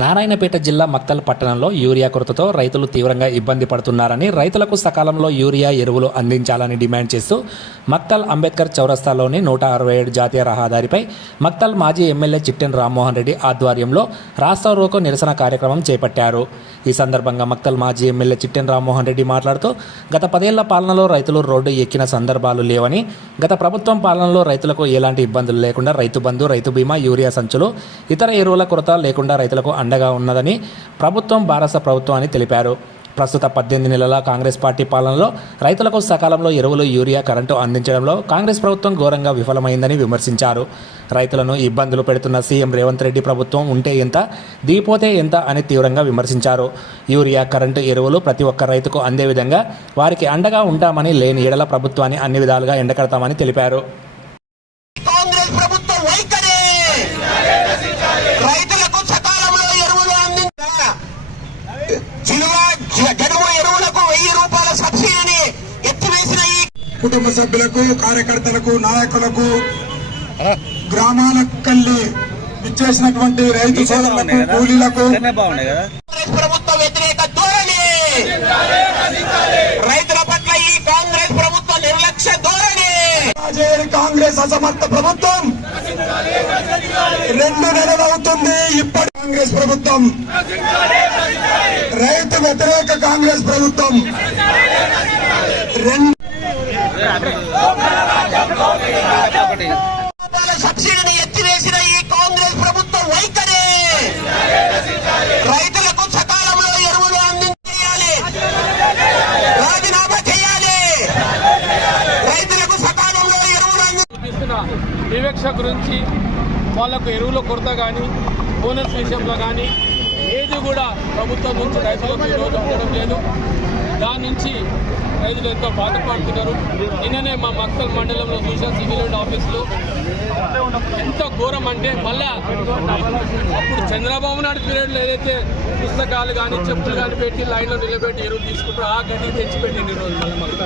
నారాయణపేట జిల్లా మక్తల్ పట్టణంలో యూరియా కొరతతో రైతులు తీవ్రంగా ఇబ్బంది పడుతున్నారని రైతులకు సకాలంలో యూరియా ఎరువులు అందించాలని డిమాండ్ చేస్తూ మక్తల్ అంబేద్కర్ చౌరస్తాలోని నూట అరవై ఏడు జాతీయ రహదారిపై మక్తల్ మాజీ ఎమ్మెల్యే చిట్టెన్ రామ్మోహన్ రెడ్డి ఆధ్వర్యంలో రాస్తా రోకో నిరసన కార్యక్రమం చేపట్టారు. ఈ సందర్భంగా మక్తల్ మాజీ ఎమ్మెల్యే చిట్టెన్ రామ్మోహన్ రెడ్డి మాట్లాడుతూ గత పదేళ్ళ పాలనలో రైతులు రోడ్డు ఎక్కిన సందర్భాలు లేవని గత ప్రభుత్వం పాలనలో రైతులకు ఎలాంటి ఇబ్బందులు లేకుండా రైతు బంధు రైతు బీమా యూరియా సంచులు ఇతర ఎరువుల కొరత లేకుండా రైతులకు అండగా ఉన్నదని ప్రభుత్వం భారత ప్రభుత్వం అని తెలిపారు. ప్రస్తుత పద్దెనిమిది నెలల కాంగ్రెస్ పార్టీ పాలనలో రైతులకు సకాలంలో ఎరువులు యూరియా కరెంటు అందించడంలో కాంగ్రెస్ ప్రభుత్వం ఘోరంగా విఫలమైందని విమర్శించారు. రైతులను ఇబ్బందులు పెడుతున్న సీఎం రేవంత్ రెడ్డి ప్రభుత్వం ఉంటే ఎంత దిగిపోతే ఎంత అని తీవ్రంగా విమర్శించారు. యూరియా కరెంటు ఎరువులు ప్రతి ఒక్క రైతుకు అందే విధంగా వారికి అండగా ఉంటామని లేని ఎడల ప్రభుత్వాన్ని అన్ని విధాలుగా ఎండకడతామని తెలిపారు. కాంగ్రెస్ ప్రభుత్వం వైఖరి రైతులకు సకాలంలో ఎరువులు అందించ జిలువ జ- గడువు ఎరువులకు వెయ్యి రూపాయల సబ్సిడీని ఎత్తివేసిన ఈ కుటుంబ సభ్యులకు కార్యకర్తలకు నాయకులకు గ్రామాలకు కల్లి ఇచ్చేసినటువంటి రైతు సోదరులకు కూలీలకు కాంగ్రెస్ ప్రభుత్వ వ్యతిరేక ధోరణి. రైతుల పట్ల ఈ కాంగ్రెస్ ప్రభుత్వ నిర్లక్ష్య ధోరణి. రాజేరి కాంగ్రెస్ అసమర్థ ప్రభుత్వం రెండు నెలలు అవుతుంది ఇప్పటి కాంగ్రెస్ ప్రభుత్వం. రైతు వ్యతిరేక కాంగ్రెస్ ప్రభుత్వం. సబ్సిడీని ఎత్తివేసిన ఈ కాంగ్రెస్ ప్రభుత్వం వైఖరే. రైతులకు సకాలంలో ఎరువులు అందించేయాలి. రాజీనామా చేయాలి. రైతులకు సకాలంలో ఎరువులు అందిస్తున్న వివక్ష గురించి వాళ్ళకు ఎరువుల కొరత కానీ బోనస్ విషయంలో కానీ ఏది కూడా ప్రభుత్వం నుంచి రైతులకు ఈరోజు ఉండడం లేదు. దాని నుంచి రైతులు ఎంతో బాధపడుతున్నారు. నిన్ననే మా మక్సల్ మండలంలో చూసా సివిల్ ఆఫీసులో ఎంత ఘోరం అంటే మళ్ళా అప్పుడు చంద్రబాబు నాయుడు పీరియడ్లో ఏదైతే పుస్తకాలు కానీ చెప్పులు కానీ పెట్టి లైన్లో నిలబెట్టి ఎరువులు తీసుకుంటారు ఆ గడ్డ తెచ్చిపెట్టింది ఈరోజు మళ్ళీ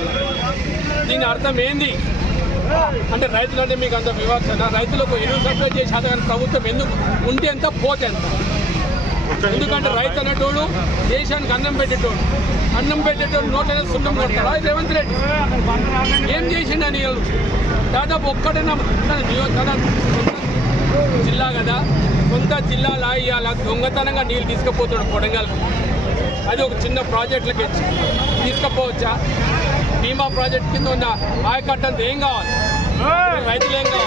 దీని అర్థం ఏంది? అంటే రైతులు అంటే మీకు అంత వివక్షణ రైతులకు ఎరువు సప్లై చేసి అతని ప్రభుత్వం ఎందుకు? ఉంటే ఎంత పోతే ఎంత? ఎందుకంటే రైతు అనేటోడు దేశానికి అన్నం పెట్టేటోడు. అన్నం పెట్టేటోడు నోట్లైనా సున్నం కొడతాడు. రేవంత్ రెడ్డి. ఏం చేసిండు అని దాదాపు ఒక్కడైనా తన జిల్లా కదా సొంత జిల్లాలో ఇవాళ దొంగతనంగా నీళ్ళు తీసుకుపోతాడు కొడంగల్కి అది ఒక చిన్న ప్రాజెక్టులకి ఇచ్చి తీసుకుపోవచ్చా? బీమా ప్రాజెక్ట్ కింద ఉన్న ఆయకట్టు ఏం కావాలి? రైతులు ఏం కావాలి?